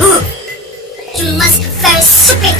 You must be very stupid.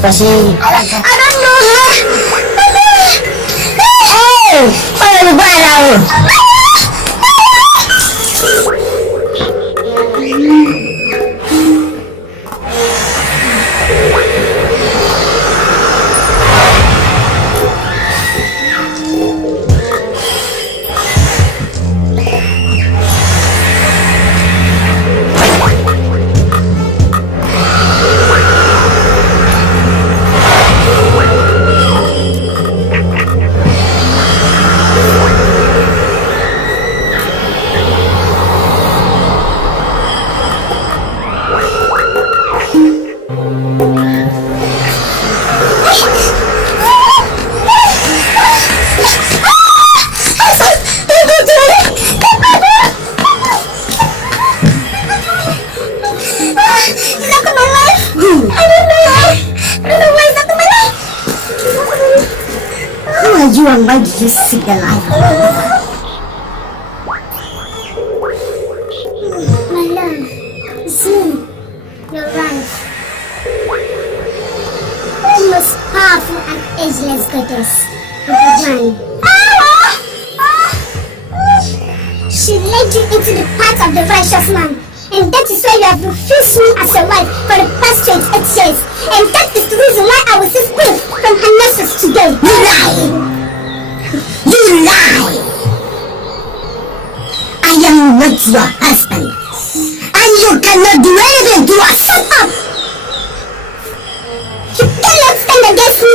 Pasti. I don't know her. Hey, mana lupa you and why did you seek the life of my mother? My love, it's me, your wife. The most powerful and ageless goddess of the land. She led you into the path of the righteous man. And that is why you have refused me as your wife for the past 28 years. And that is the reason why I will see spirit from her nurses today. You lie! You lie! I am not your husband. And you cannot do anything to us. Shut up! You cannot stand against me.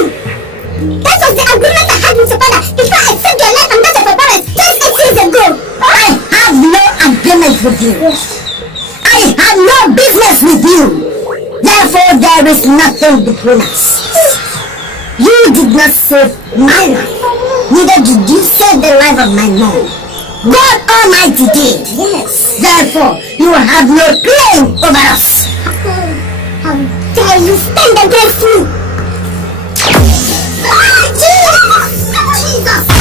That was the agreement I had with your father before I saved your life and that of your parents 28 years ago. I have no agreement with you. I have no business with you. Therefore, there is nothing between us. You did not save my life. Neither did you save the life of my mom. God Almighty did. Yes. Therefore, you have no claim over us. How dare you stand against me? Jesus!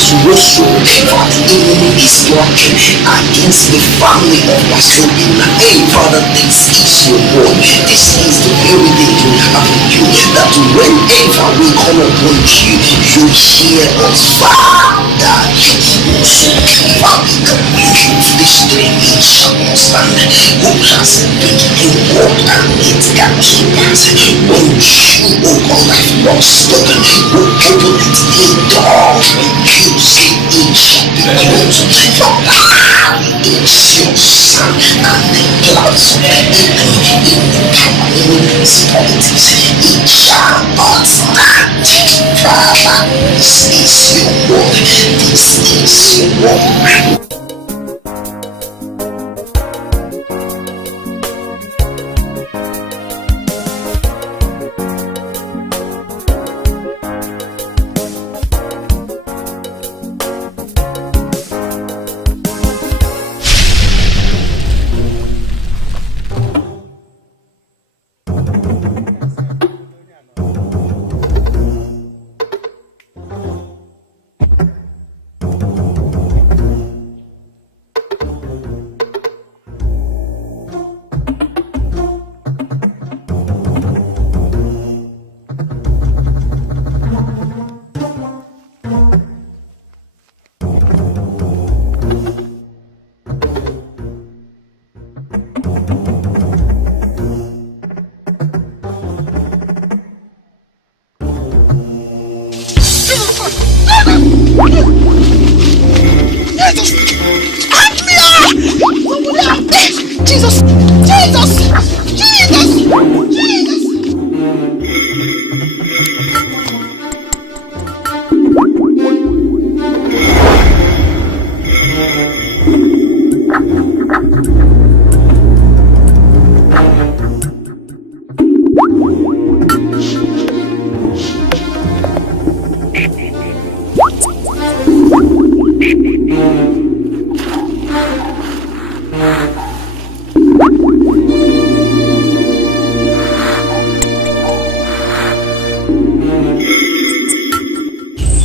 is also that the enemy is working against the family of Wasobina. Hey, Father, this is your word. This is the very day we have with you. That whenever we call upon you, you hear us. Father, also this day it shall not stand. Who shall speak a word and it can to pass? When you, O God, have not spoken, who open it a door? When you say it shall be closed. For thou is your son, and the plans of the enemy in the power of principalities, it shall not stand. Father, this is your word. This is your word.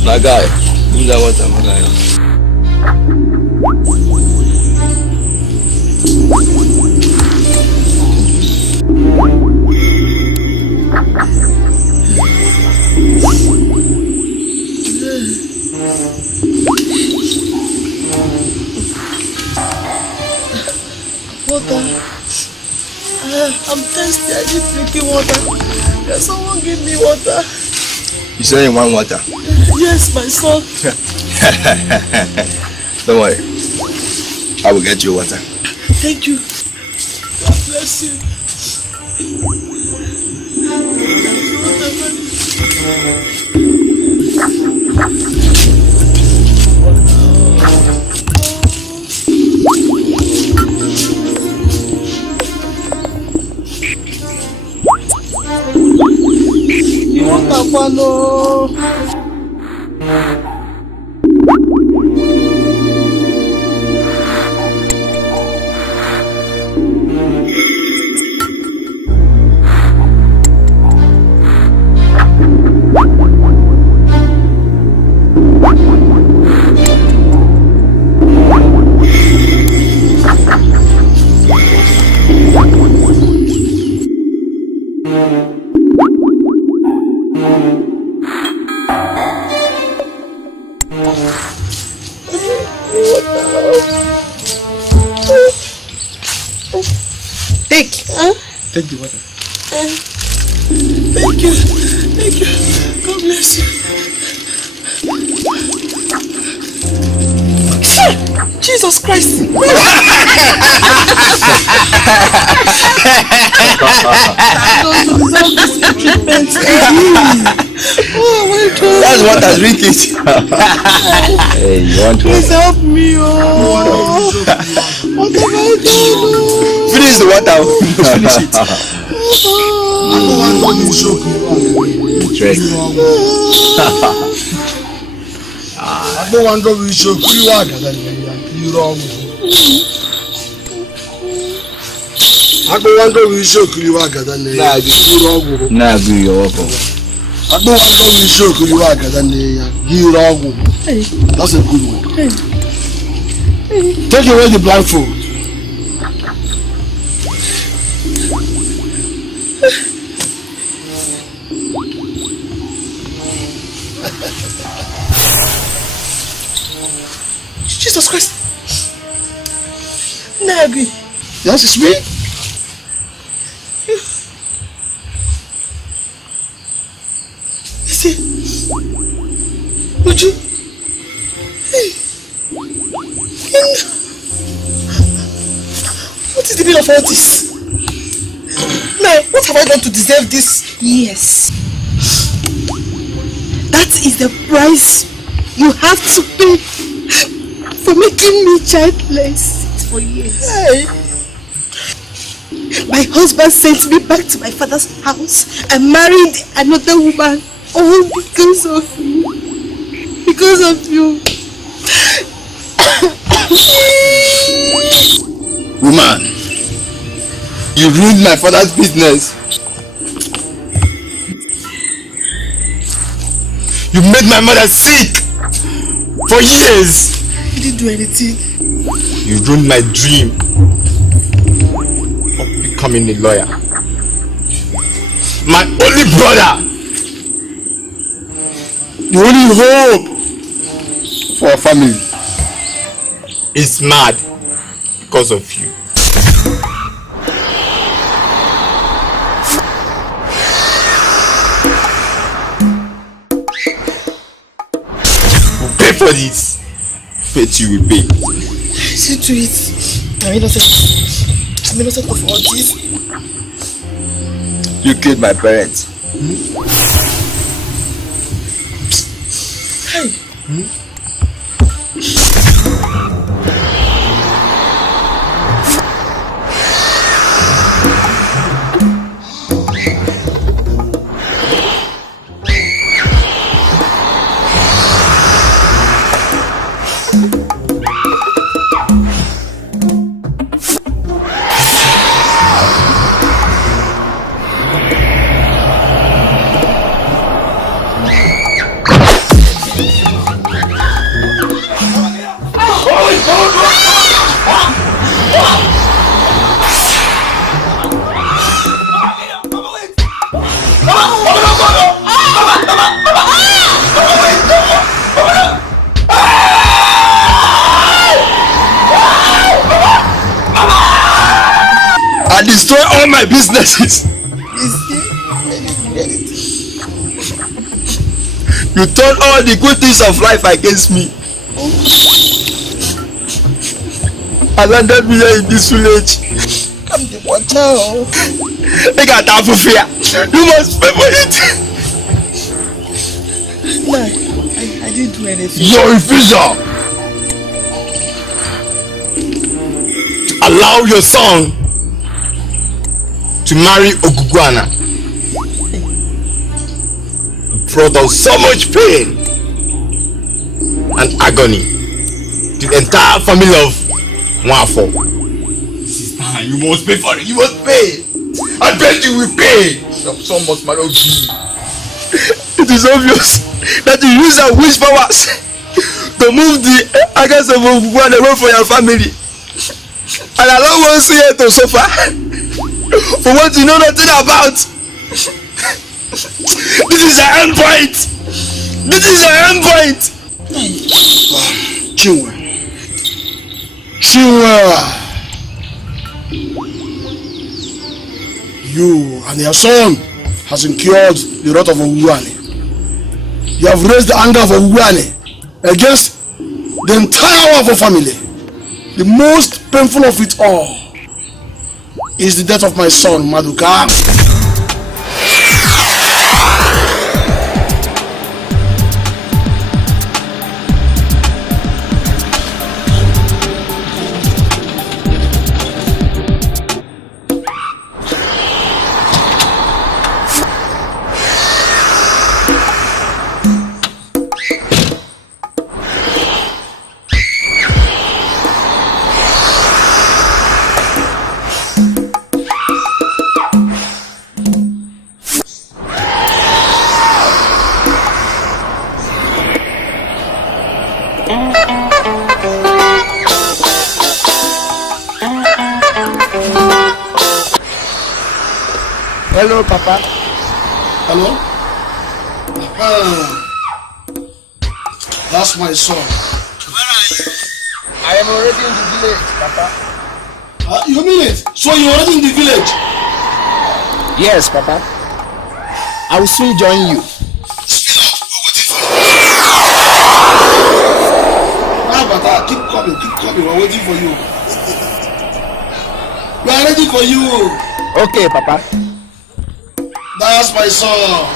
My guy, who's that water, my guy? Water. I'm thirsty. I need drinking water. Can someone give me water? You say you want water? Yes, my son. Don't worry. I will get you water. Thank you. God bless you. You want to follow? Take the water. Thank you. Thank you. God bless you. Jesus Christ. That's what has written it. Hey, you want to? Please help me, oh. What have I done? Finish the water. Finish it. Drink. I don't want to be so free water than you wrong. I don't want to be so free water than you wrong. Nah, you're welcome. I don't want to show you like that. That's a good one. Take away the blindfold. Jesus Christ. Nabi. Yes, it's me. See, would you? What is the meaning of all this? Now, what have I done to deserve this? Yes. That is the price you have to pay for making me childless for years. Hey. My husband sent me back to my father's house and married another woman. All because of you. Because of you. Woman, you ruined my father's business. You made my mother sick for years. You didn't do anything. You ruined my dream of becoming a lawyer. My only brother, the only hope for our family, is mad because of you. We'll pay for this. Bet you will pay. See to it. I'm innocent. I'm innocent of all this. You killed my parents. Hey. I destroy all my businesses. You turn all the good things of life against me. I landed me here in this village. I'm the one now. They got that for fear. You must pay for it. No, I didn't do anything. Your refusal to allow your son to marry Oguguana brought us so much pain and agony to the entire family of Nwafo. Sister, you must pay for it. You must pay. I bet you will pay. Your son must marry Ogu. It is obvious that you use our wish powers to move the agents of Oguguana away from your family and allow us here to suffer for what you know nothing about. This is your end point. This is your end point. Chinwe. Chinwe. You and your son has incurred the wrath of Oguguane. You have raised the anger of Oguguane against the entire Nwafo family. The most painful of it all is the death of my son, Maduka. Hello, Papa. Hello? That's my son. Where are you? I am already in the village, Papa. You mean it? So you're already in the village? Yes, Papa. I will soon join you. Bata, keep coming, we're waiting for you. We are ready for you. Okay, Papa. That's my son.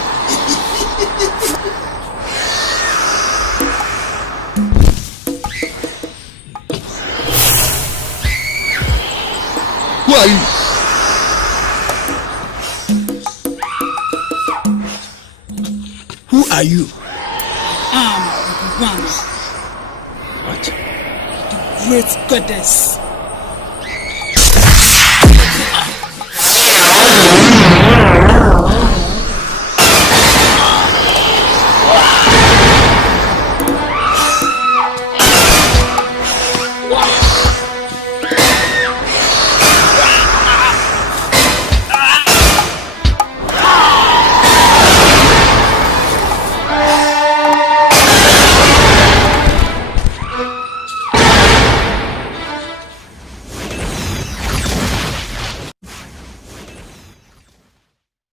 Who are you? Who are you? One. What? Great goddess.